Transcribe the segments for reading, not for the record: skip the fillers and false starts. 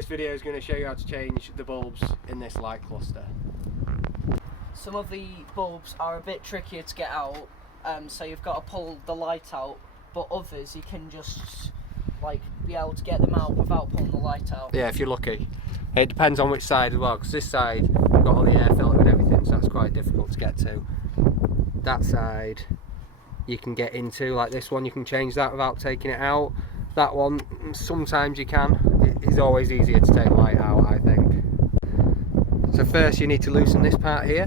this video is going to show you how to change the bulbs in this light cluster. Some of the bulbs are a bit trickier to get out, so you've got to pull the light out, but others you can just like be able to get them out without pulling the light out. Yeah, if you're lucky. It depends on which side as well, because this side you've got all the air filter and everything, so that's quite difficult to get to. That side you can get into, like this one, you can change that without taking it out. That one, sometimes you can. It is always easier to take the light out, I think. So first you need to loosen this part here.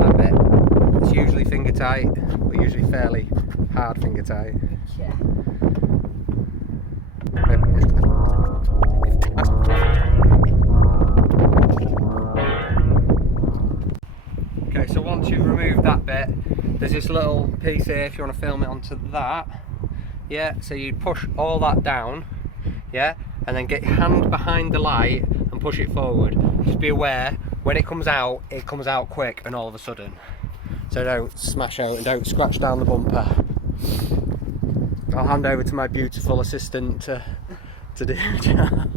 That bit. It's usually finger tight, but usually fairly hard finger tight. Yeah. Okay, so once you've removed that bit, there's this little piece here if you want to film it onto that. Yeah, so you push all that down, yeah, and then get your hand behind the light and push it forward. Just be aware, when it comes out quick and all of a sudden. So don't smash out and don't scratch down the bumper. I'll hand over to my beautiful assistant to do the job.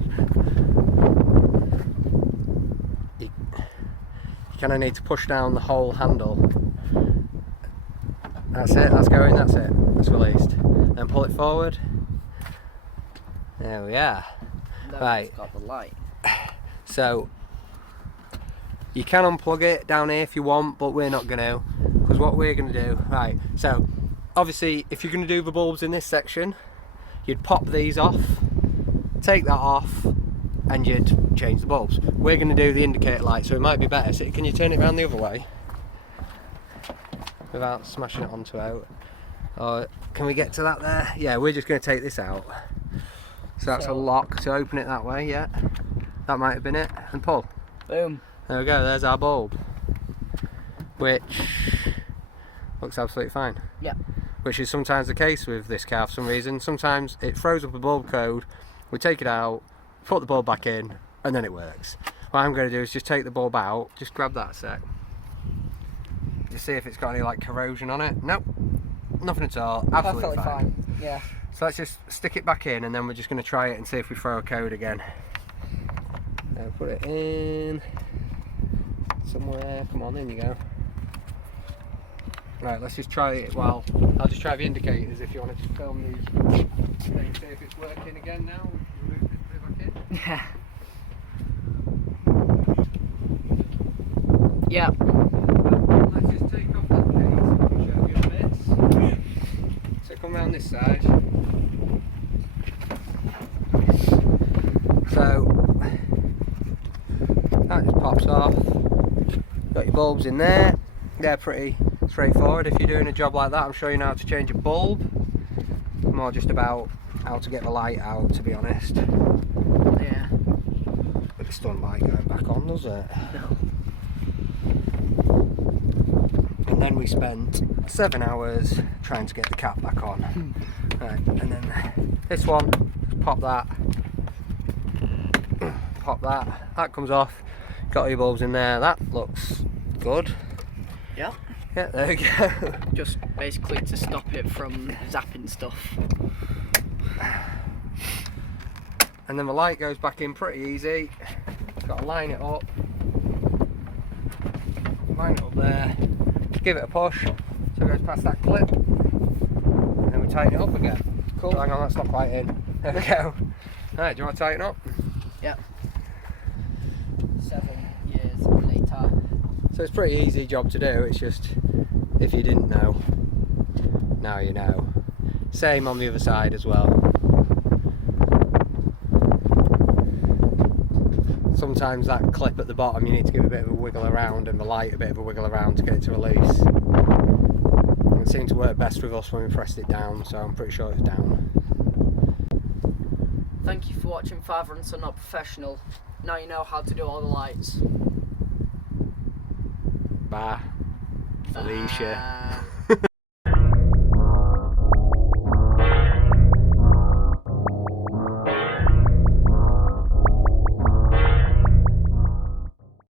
You kind of need to push down the whole handle. That's it, that's going, that's it, that's released. Then pull it forward. There we are. No, right. it's got the light. So you can unplug it down here if you want, but we're not going to, because what we're going to do, right, so obviously if you're going to do the bulbs in this section, you'd pop these off, take that off, and you'd change the bulbs. We're going to do the indicator light, so it might be better. So can you turn it around the other way without smashing it onto out? Or can we get to that there? Yeah, we're just going to take this out. So that's a lock, so open it that way, yeah. That might have been it, and pull. Boom. There we go, there's our bulb. Which looks absolutely fine. Yeah. Which is sometimes the case with this car for some reason. Sometimes it throws up a bulb code, we take it out, put the bulb back in, and then it works. What I'm going to do is just take the bulb out, just grab that a sec. Just see if it's got any like corrosion on it. Nope, nothing at all, absolutely Perfectly fine. Yeah. So let's just stick it back in and then we're just going to try it and see if we throw a code again. Put it in somewhere, come on, in you go. Right, let's just try it while, I'll just try the indicators if you want to film these things, see if it's working again now. Remove it back in. Yeah. Yeah. Let's just take off that case and I'll show you the bits. So come round this side. So that just pops off. Got your bulbs in there. They're pretty straightforward. If you're doing a job like that, I'm sure you know how to change a bulb. More just about how to get the light out, to be honest. Yeah. But it's not light going back on, does it? No. And then we spent 7 hours trying to get the cap back on. Right, and then this one, just pop that. Pop that. That comes off. Got your bulbs in there. That looks good. Yeah. Yeah, there we go. Just basically to stop it from zapping stuff. And then the light goes back in pretty easy. Got to line it up. Line it up there. Give it a push so it goes past that clip. And then we tighten it up again. Cool. Hang on, that's not quite in. There we go. Alright, do you want to tighten up? Yeah. 7 years later. So it's a pretty easy job to do, it's just, if you didn't know, now you know. Same on the other side as well. Sometimes that clip at the bottom you need to give a bit of a wiggle around and the light a bit of a wiggle around to get it to release. It seemed to work best with us when we pressed it down, so I'm pretty sure it's down. Thank you for watching Father and Son Not Professional. Now you know how to do all the lights. Bye. Felicia.